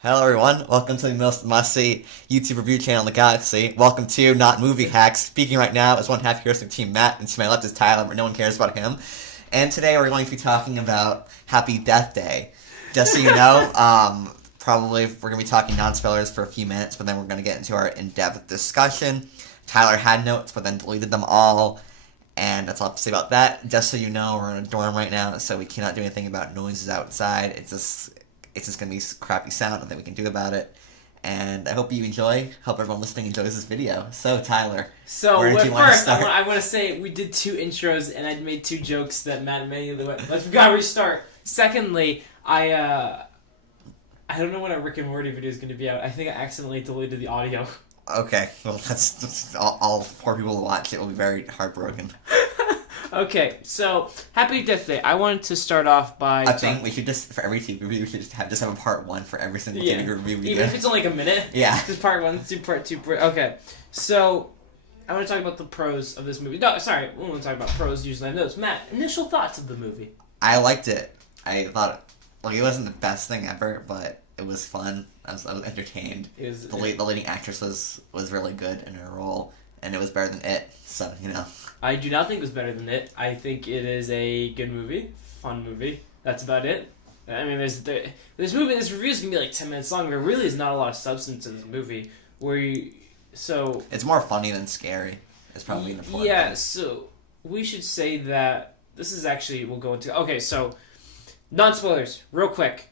Hello everyone, welcome to the most must-see YouTube review channel in the galaxy. Welcome to NotMovieHacks. Speaking right now is one half your hosting team Matt, and to my left is Tyler, but no one cares about him. And today we're going to be talking about Happy Death Day. Just so you know, probably we're going to be talking non-spoilers for a few minutes, but then we're going to get into our in-depth discussion. Tyler had notes, but then deleted them all. And that's all I have to say about that. Just so you know, we're in a dorm right now, so we cannot do anything about noises outside. It's just going to be crappy sound, nothing we can do about it. And I hope you enjoy. Hope everyone listening enjoys this video. So, Tyler, where did you want to start? I want to say we did 2 intros, and I made 2 jokes that Matt immediately went, let's gotta restart. Secondly, I don't know when a Rick and Morty video is going to be out. I think I accidentally deleted the audio. Okay, well, that's all 4 people who watch it will be very heartbroken. Okay, so Happy Death Day. I wanted to start off by. I think we should just for every TV review we should just have a part 1 for every single TV review we do. Even if it's only like a minute. Yeah. Just part 1, part 2. Okay, so I want to talk about the pros of this movie. No, sorry, we want to talk about pros. Usually I know this. Matt, initial thoughts of the movie. I liked it. I thought it wasn't the best thing ever, but it was fun. I was entertained. The leading actress was really good in her role, and it was better than It. So I do not think it was better than It. I think it is a good movie, fun movie. That's about it. I mean, this review is gonna be like 10 minutes long. There really is not a lot of substance in this movie. It's more funny than scary. It's probably the important. Yeah. Thing. So we should say that this is actually we'll go into. Okay, so non-spoilers, real quick.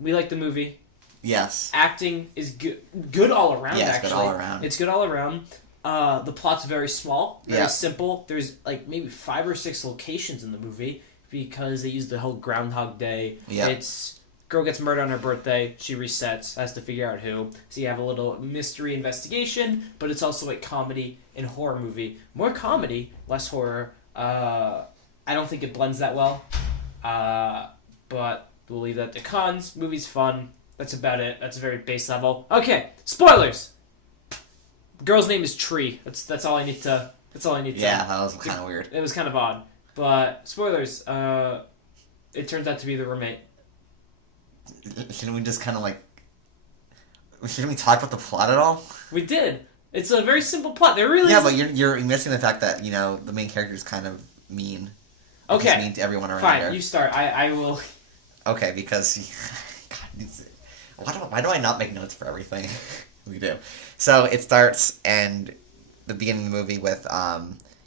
We like the movie. Yes. Acting is good all around. Yeah, it's actually. good all around. It's good all around. The plot's very small, very simple. There's like maybe 5 or 6 locations in the movie because they use the whole Groundhog Day. Yeah. It's girl gets murdered on her birthday. She resets, has to figure out who. So you have a little mystery investigation, but it's also like comedy and horror movie. More comedy, less horror. I don't think it blends that well. But we'll leave that to cons. Movie's fun. That's about it. That's a very base level. Okay, spoilers. Girl's name is Tree. That's all I need to. That's all I need to. Yeah, that was kind of weird. It was kind of odd, but spoilers. It turns out to be the roommate. Shouldn't we just kind of Shouldn't we talk about the plot at all? We did. It's a very simple plot. There really. Yeah, but you're missing the fact that the main character is kind of mean. Okay. He's mean to everyone around Fine, her. you start. I will. Okay, because why do I not make notes for everything? We do. So it starts, and the beginning of the movie with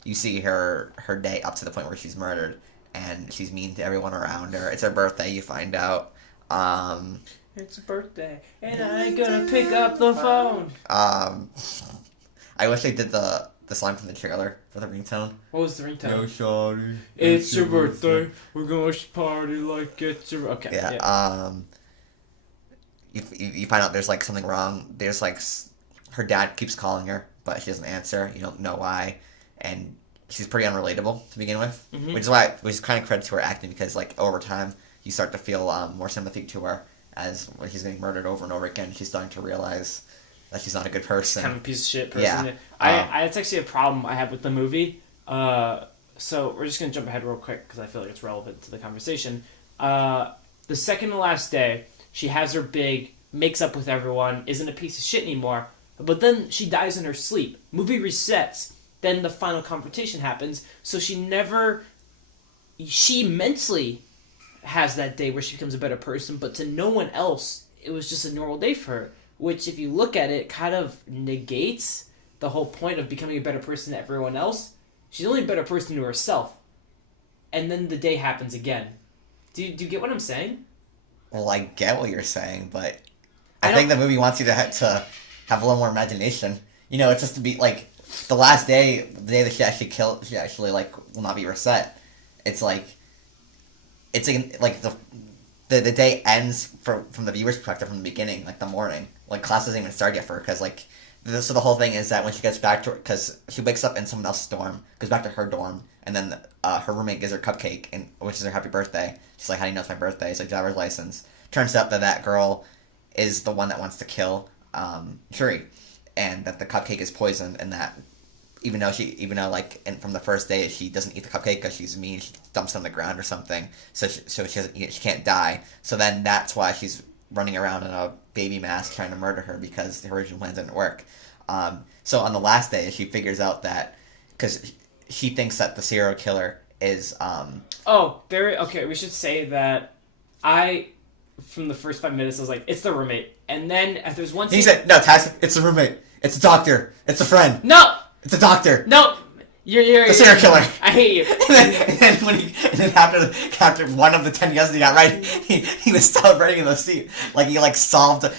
you see her day up to the point where she's murdered, and she's mean to everyone around her. It's her birthday. You find out. It's a birthday, and I ain't gonna pick up the phone. I wish they did the song from the trailer for the ringtone. What was the ringtone? No, shawty. It's your birthday. We're gonna party like it's your. Okay. Yeah. You find out there's something wrong. There's her dad keeps calling her, but she doesn't answer. You don't know why, and she's pretty unrelatable to begin with. Mm-hmm. Which is kind of credit to her acting because over time you start to feel more sympathy to her as when she's getting murdered over and over again. She's starting to realize that she's not a good person. Kind of a piece of shit person. Yeah. It's actually a problem I have with the movie. So we're just gonna jump ahead real quick because I feel like it's relevant to the conversation. The second to last day. She has her makes up with everyone, isn't a piece of shit anymore, but then she dies in her sleep. Movie resets, then the final confrontation happens, so she mentally has that day where she becomes a better person, but to no one else, it was just a normal day for her, which if you look at it, kind of negates the whole point of becoming a better person to everyone else. She's only a better person to herself. And then the day happens again. Do you get what I'm saying? Well, I get what you're saying, but I think the movie wants you to have a little more imagination. It's just to be the last day, the day that she actually will not be reset. It's the day ends from the viewer's perspective from the beginning, the morning. Class doesn't even start yet for her because so the whole thing is that when she gets back to her, because she wakes up in someone else's dorm, goes back to her dorm, and then her roommate gives her a cupcake, which is her happy birthday. She's like, how do you know it's my birthday? It's driver's license. Turns out that girl is the one that wants to kill Shuri, and that the cupcake is poisoned, and that even though from the first day she doesn't eat the cupcake because she's mean, she dumps it on the ground or something, so she doesn't eat it, she can't die. So then that's why she's running around in a baby mask trying to murder her because the original plan didn't work. So on the last day, she figures out that because she thinks that the serial killer is. Okay. We should say that from the first 5 minutes, I was like, it's the roommate, and then there's one. He said, "No, Taz, it's the roommate. It's a doctor. It's a friend. No, it's a doctor. No, you're the serial killer. I hate you." and then after one of the 10 guesses he got right, he was celebrating in the seat like he solved the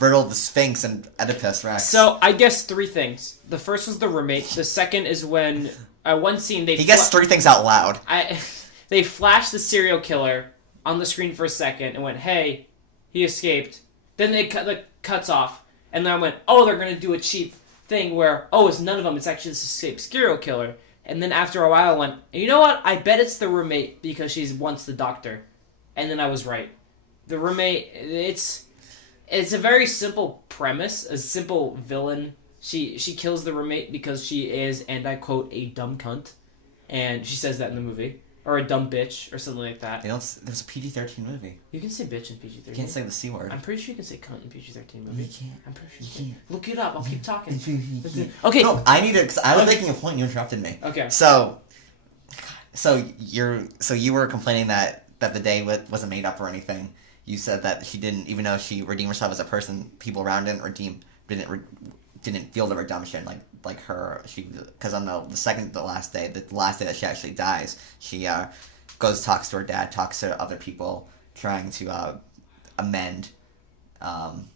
riddle of the Sphinx and Oedipus Rex. So I guess 3 things. The first was the roommate. The second is when one scene he gets 3 things out loud. They flashed the serial killer on the screen for a second and went, "Hey, he escaped." Then they cuts off, and then I went, "Oh, they're gonna do a cheap thing where it's none of them. It's actually this escaped serial killer." And then after a while, I went, "You know what? I bet it's the roommate because she's once the doctor." And then I was right. The roommate. It's a very simple premise, a simple villain. She kills the roommate because she is, and I quote, a dumb cunt, and she says that in the movie. Or a dumb bitch, or something like that. You know, there's a PG-13 movie. You can say bitch in PG-13. You can't say the C word. I'm pretty sure you can say cunt in PG-13 movie. You can't. I'm pretty sure you can. Look it up. I'll keep talking. Okay. No, I need to. Cause I was making a point. You interrupted me. Okay. So you were complaining that the day wasn't made up or anything. You said that she didn't, even though she redeemed herself as a person, people around didn't feel the redemption like her. Because on the last day that she actually dies, she goes, talks to her dad, talks to other people, trying to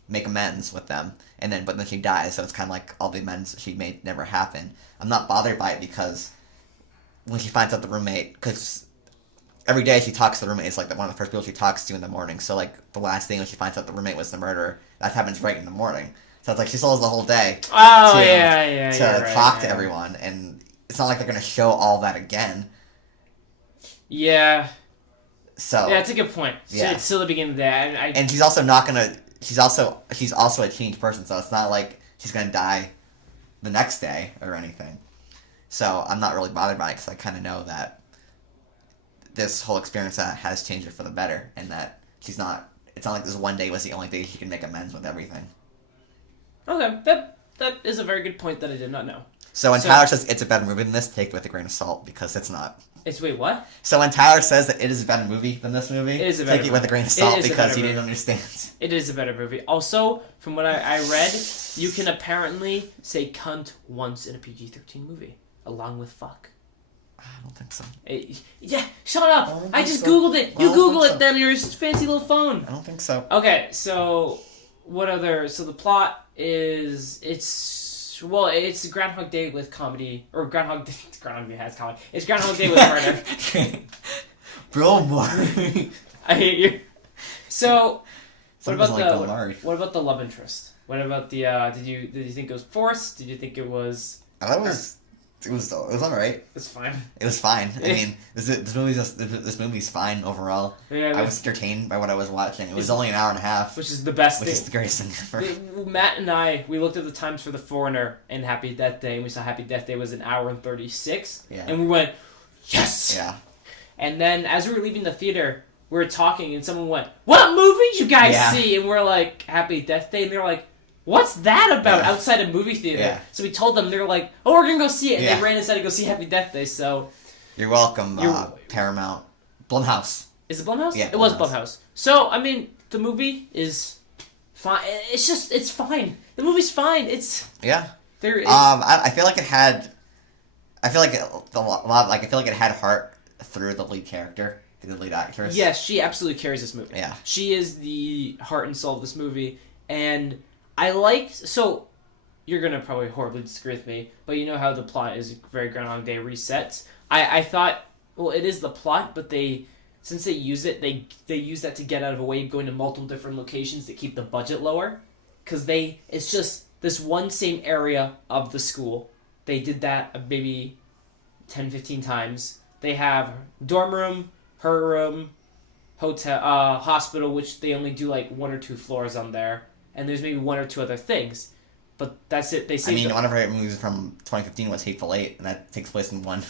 make amends with them, but then she dies. So it's kind of like all the amends she made never happened. I'm not bothered by it because when she finds out the roommate, because every day she talks to the roommate, it's like one of the first people she talks to in the morning. So like the last thing when she finds out the roommate was the murderer, that happens right in the morning. So it's like she still has the whole day to talk to everyone, and it's not like they're going to show all that again. Yeah. So yeah, that's a good point. So it's still the beginning of the day. And she's also not going to... She's also a changed person, so it's not like she's going to die the next day or anything. So I'm not really bothered by it because I kind of know that this whole experience has changed her for the better, and that she's not... It's not like this one day was the only day she can make amends with everything. Okay, that is a very good point that I did not know. So when Tyler says it's a better movie than this, take it with a grain of salt, because it's not. Wait, what? So when Tyler says that it is a better movie than this movie, take it with a grain of salt because he didn't understand. It is a better movie. Also, from what I read, you can apparently say cunt once in a PG-13 movie, along with fuck. I don't think so. Yeah, shut up! I just Googled it! You Google it then on your fancy little phone! I don't think so. Okay, so what other... So the plot is... It's Groundhog Day with comedy... Or Groundhog Day has comedy. It's Groundhog Day with murder. Bill Murray. I hate you. So, what about the love interest? What about the... Did you think it was forced? Did you think it was... I thought it was alright. It's fine. It was fine. I mean, this movie's fine overall. Yeah, I was entertained by what I was watching. It was only an hour and a half. Which is the best thing. Which is the greatest thing ever. Matt and I, we looked at the times for The Foreigner and Happy Death Day, and we saw Happy Death Day was an hour and 36. Yeah. And we went, yes! Yeah. And then, as we were leaving the theater, we were talking, and someone went, what movie did you guys see? And we're like, Happy Death Day, and they're like, what's that about outside a movie theater? Yeah. So we told them, they were like, oh, we're going to go see it. And they ran inside to go see Happy Death Day, so... You're welcome, Paramount. Blumhouse. Is it Blumhouse? Yeah, it was Blumhouse. So, I mean, the movie is fine. It's fine. The movie's fine. It's... Yeah. There is... I feel like it had... I feel like it had heart through the lead character, the lead actress. Yes, she absolutely carries this movie. Yeah. She is the heart and soul of this movie, and... I liked... So, you're going to probably horribly disagree with me, but you know how the plot is very Groundhog Day resets. I thought, well, it is the plot, but since they use it, they use that to get out of a way of going to multiple different locations to keep the budget lower. Because it's just this one same area of the school. They did that maybe 10, 15 times. They have dorm room, her room, hotel, hospital, which they only do like 1 or 2 floors on there. And there's maybe 1 or 2 other things. But that's it. One of our movies from 2015 was Hateful Eight, and that takes place in one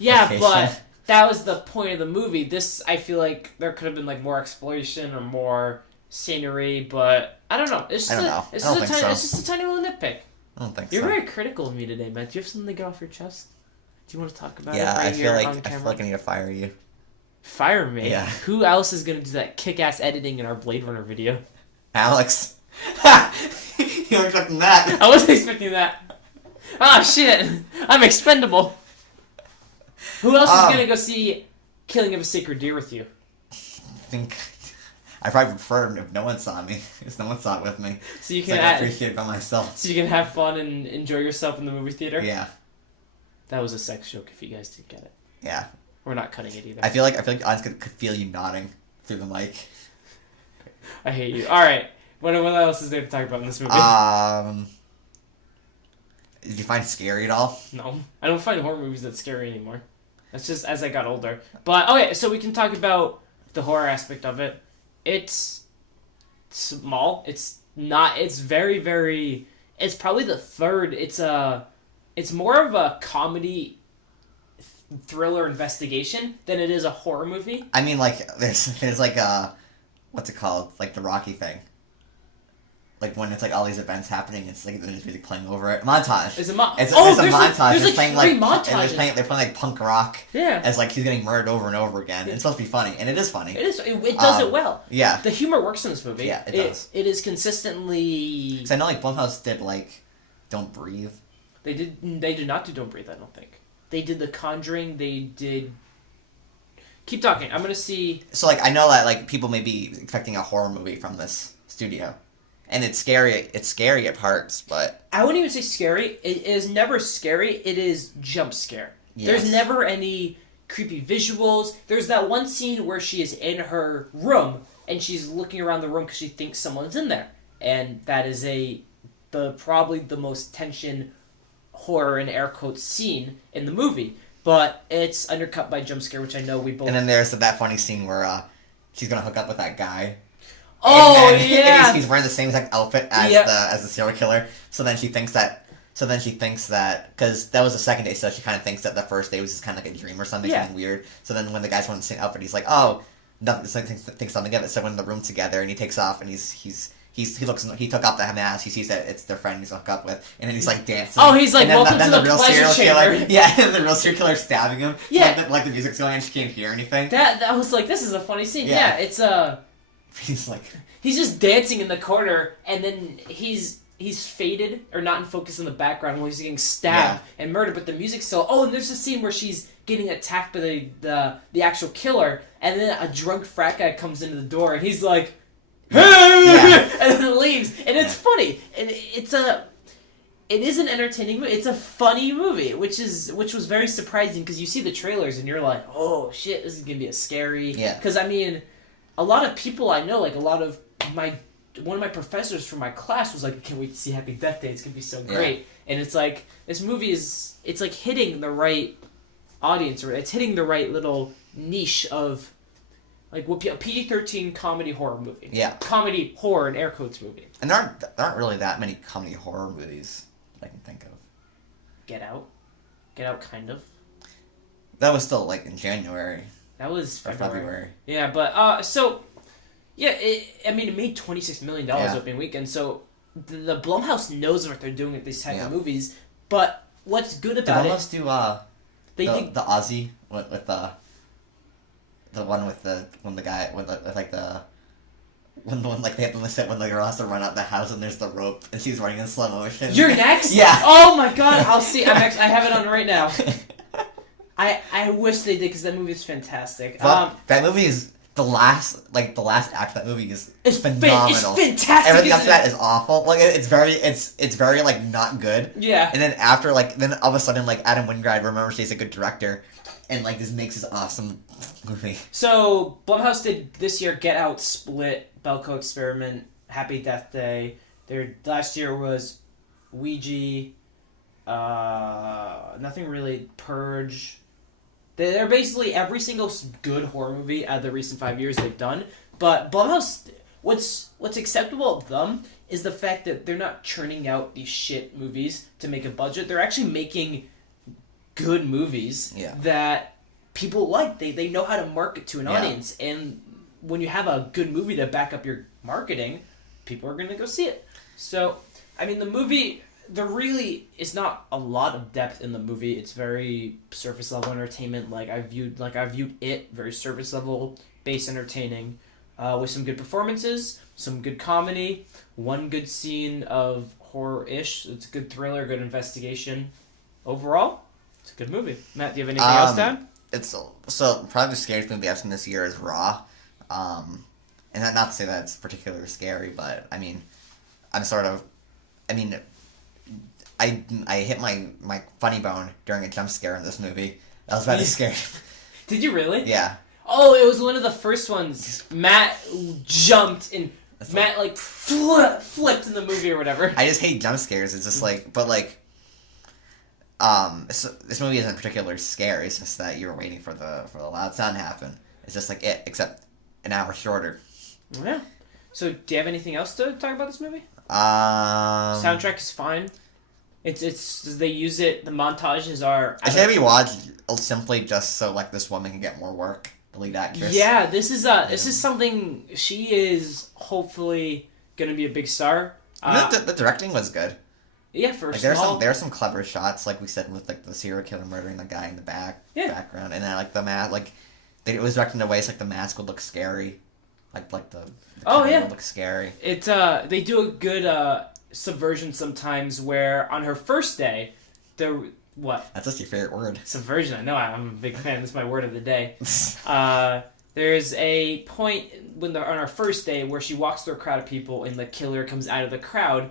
location. But that was the point of the movie. This, I feel like there could have been like more exploration or more scenery, but I don't know. I don't know. It's I don't just a think tiny, so. it's just a tiny little nitpick. I don't think You're so. very critical of me today, Matt. Do you have something to get off your chest? Do you want to talk about it? Yeah, Right I here on feel camera? like I need to fire you. Fire me? Yeah. Who else is gonna do that kick-ass editing in our Blade Runner video? Alex. You weren't expecting that. I wasn't expecting that. Oh shit! I'm expendable. Who else is gonna go see Killing of a Sacred Deer with you? I think I probably prefer if no one saw me, because no one saw it with me. So you So can I appreciate it by myself. So you can have fun and enjoy yourself in the movie theater. Yeah, That was a sex joke. If you guys didn't get it, yeah. we're not cutting it either. I feel like I could feel you nodding through the mic. I hate you. All right. What else is there to talk about in this movie? Did you find it scary at all? No, I don't find horror movies that scary anymore. That's just as I got older. But okay, so we can talk about the horror aspect of it. It's small. It's not. It's very, very. It's probably the third. It's more of a comedy, thriller investigation than it is a horror movie. I mean, like there's like what's it called? Like the Rocky thing. Like when it's like all these events happening, it's like there's music playing over it. Montage. It's a It's oh, a montage. There's playing three like montages. and they're playing like punk rock. Yeah. As like he's getting murdered over and over again. It's supposed to be funny, and it is funny. It is. It does it well. Yeah. The humor works in this movie. Yeah, it does. It is consistently. Because I know like Blumhouse did like Don't Breathe. They did not do Don't Breathe. I don't think they did The Conjuring. They did. Keep talking. I'm gonna see. So like I know that like people may be expecting a horror movie from this studio, and it's scary. It's scary at parts, but I wouldn't even say scary. It is never scary. It is jump scare. Yes. There's never any creepy visuals. There's that one scene where she is in her room and she's looking around the room because she thinks someone's in there, and that is probably the most tension horror in air quotes scene in the movie. But it's undercut by jump scare, which I know we both. And then there's that funny scene where she's gonna hook up with that guy. Oh and yeah. he's wearing the same exact outfit as the serial killer. So then she thinks that because that was the second day, so she kind of thinks that the first day was just kind of like a dream or something, something weird. So then when the guy's wearing the same outfit, he's like, oh, nothing. Thinks something of it. So when the room together, and he takes off, and he took off the mask. He sees that it's their friend he's hooked up with, and then he's like dancing. Oh, he's like, and then welcome to the real pleasure serial chamber. killer. Yeah, and the real serial killer stabbing him. Yeah. So like the music's going, and she can't hear anything. That was like, this is a funny scene. Yeah. It's He's like. He's just dancing in the corner, and then he's faded or not in focus in the background while he's getting stabbed and murdered. But the music's still. Oh, and there's a scene where she's getting attacked by the actual killer, and then a drunk frat guy comes into the door, and he's like, "Hey!" and then leaves, and it's funny. And it is an entertaining movie. It's a funny movie, which was very surprising because you see the trailers and you're like, oh shit, this is gonna be a scary. Yeah. Because I mean, a lot of people I know, like one of my professors from my class was like, I can't wait to see Happy Death Day. It's gonna be so great. Yeah. And it's like this movie it's like hitting the right audience, or it's hitting the right little niche of like what a PG-13 comedy horror movie. Yeah. Comedy horror in air quotes movie. And there aren't really that many comedy horror movies that I can think of. Get Out, kind of. That was still like in January. That was February. Yeah, but it made $26 million opening weekend. So the Blumhouse knows what they're doing with these type of movies. But what's good about Did Blumhouse do the Aussie with the one with the when the guy with like the when like they have to listen when the girl has to run out the house and there's the rope and she's running in slow motion. You're next? Yeah. Oh my god! I'll see. I have it on right now. I wish they did because that movie is fantastic. Well, that movie is the last act of that movie is phenomenal. It's fantastic. Everything after that is awful. Like it's very like not good. Yeah. And then after then all of a sudden like Adam Wingard remembers he's a good director, and like this makes this awesome movie. So Blumhouse did this year Get Out, Split, Belko Experiment, Happy Death Day. Their last year was Ouija. Nothing really. Purge. They're basically every single good horror movie out of the recent 5 years they've done. But Blumhouse, what's acceptable of them is the fact that they're not churning out these shit movies to make a budget. They're actually making good movies that people like. They know how to market to an audience. And when you have a good movie to back up your marketing, people are going to go see it. So, I mean, the movie, there really is not a lot of depth in the movie. It's very surface level entertainment. I viewed it very surface level, base entertaining, with some good performances, some good comedy, one good scene of horror-ish. It's a good thriller, good investigation. Overall, it's a good movie. Matt, do you have anything else to add? Probably the scariest movie I've seen this year is Raw. And not to say that it's particularly scary, but I mean, I hit my funny bone during a jump scare in this movie. That was very scary. Did you really? Yeah. Oh, it was one of the first ones. Matt jumped and Matt flipped in the movie or whatever. I just hate jump scares. It's just this movie isn't particularly scary. It's just that you're waiting for the loud sound to happen. It's just like it, except an hour shorter. Yeah. So, do you have anything else to talk about this movie? Soundtrack is fine. It's they use it. The montages are. It should be watched simply just so this woman can get more work. The lead actress. Yeah, this is something. She is hopefully gonna be a big star. The directing was good. Yeah, for there are some clever shots, like we said, with the serial killer murdering the guy in the background, and then the mask, it was directed in a way so the mask would look scary, the would look scary. It they do a good subversion sometimes where on her first day, what? That's just your favorite word. Subversion. I know. I'm a big fan. This is my word of the day. There's a point on our first day where she walks through a crowd of people and the killer comes out of the crowd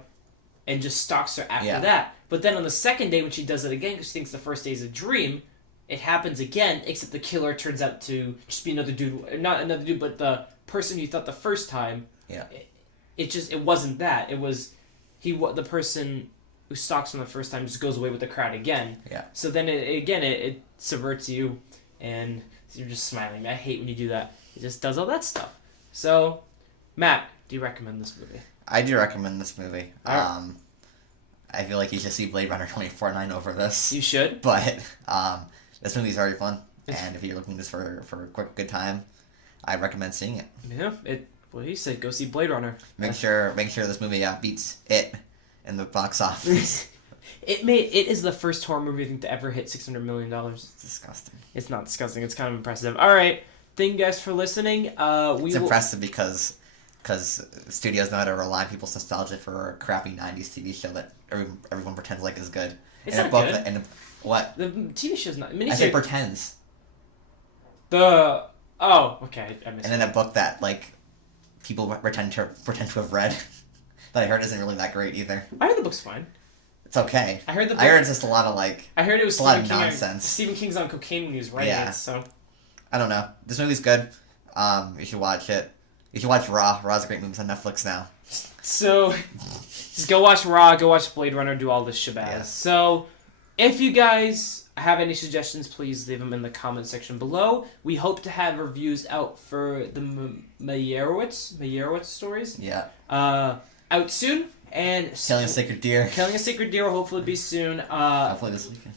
and just stalks her after that. But then on the second day when she does it again because she thinks the first day is a dream, it happens again, except the killer turns out to just be another dude. Not another dude, but the person you thought the first time. Yeah. It wasn't that. It was the person who stalks him the first time just goes away with the crowd again. Yeah. So then it subverts you and you're just smiling. I hate when you do that. It just does all that stuff. So, Matt, do you recommend this movie? I do recommend this movie. Right. I feel like you should see Blade Runner 2049 over this. You should. But this movie's very fun, and if you're looking just for a quick good time, I recommend seeing it. Yeah. Well, he said go see Blade Runner. Make sure this movie beats it in the box office. It is the first horror movie I think to ever hit $600 million. It's disgusting. It's not disgusting. It's kind of impressive. All right. Thank you guys for listening. Impressive because studios know how to rely on people's nostalgia for a crappy 90s TV show that everyone pretends is good. It's not good. What? The TV show's not... I say pretends. Oh, okay. I missed and then a book that, people pretend to have read that I heard isn't really that great either. I heard the book's fine. It's okay. I heard it's just a lot of, I heard it was a lot of nonsense. Stephen King's on cocaine when he was writing it, so... I don't know. This movie's good. You should watch it. You should watch Raw. Raw's a great movie. It's on Netflix now. So, just go watch Raw, go watch Blade Runner, do all this shebang. Yeah. So, if you guys have any suggestions, please leave them in the comment section below. We hope to have reviews out for the Meyerowitz stories. Yeah. Out soon. And Killing a Sacred Deer. Killing a Sacred Deer will hopefully be soon. Hopefully this weekend.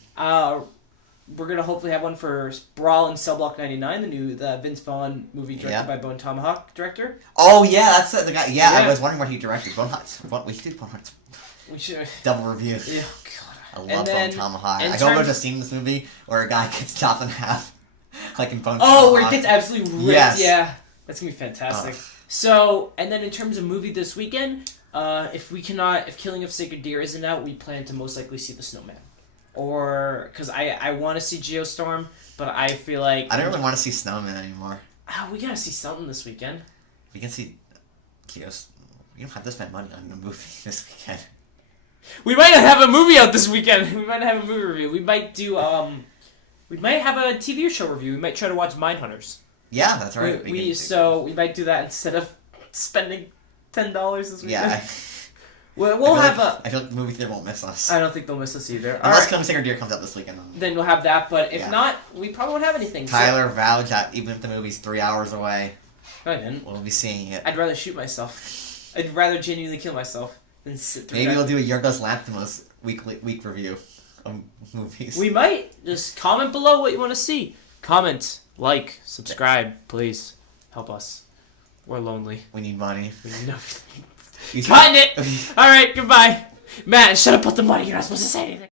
We're going to hopefully have one for Brawl in Cell Block 99, the Vince Vaughn movie directed by Bone Tomahawk director. Oh, yeah, that's the guy. Yeah, I was wondering what he directed. We should do Bone Tomahawk. We should. Double review. Yeah, God. I love Bone Tomahawk. I don't know if I've seen this movie where a guy gets chopped in half, in Bone Tomahawk. Oh, where it gets absolutely ripped. Yes. Yeah. That's going to be fantastic. So, and then in terms of movie this weekend, if Killing of Sacred Deer isn't out, we plan to most likely see The Snowman. Or, because I want to see Geostorm, but I feel like... I don't really want to see Snowman anymore. We gotta see something this weekend. We can see Geostorm. We don't have to spend money on a movie this weekend. We might not have a movie out this weekend. We might not have a movie review. We might do, we might have a TV show review. We might try to watch Mindhunters. Yeah, that's right. We might do that instead of spending $10 this weekend. Yeah. We'll have I feel like the movie theater won't miss us. I don't think they'll miss us either. Unless Killing Sacred Deer comes out this weekend. Then we'll have that, but if not, we probably won't have anything. Tyler vowed that even if the movie's 3 hours away, I didn't. We'll be seeing it. I'd rather shoot myself. I'd rather genuinely kill myself than sit through Maybe we'll do a Yorgos Lanthimos week review of movies. We might. Just comment below what you want to see. Comment, like, subscribe, please. Help us. We're lonely. We need money. We need nothing. Cutting it! Alright, goodbye. Matt, shut up, put the money. You're not supposed to say anything.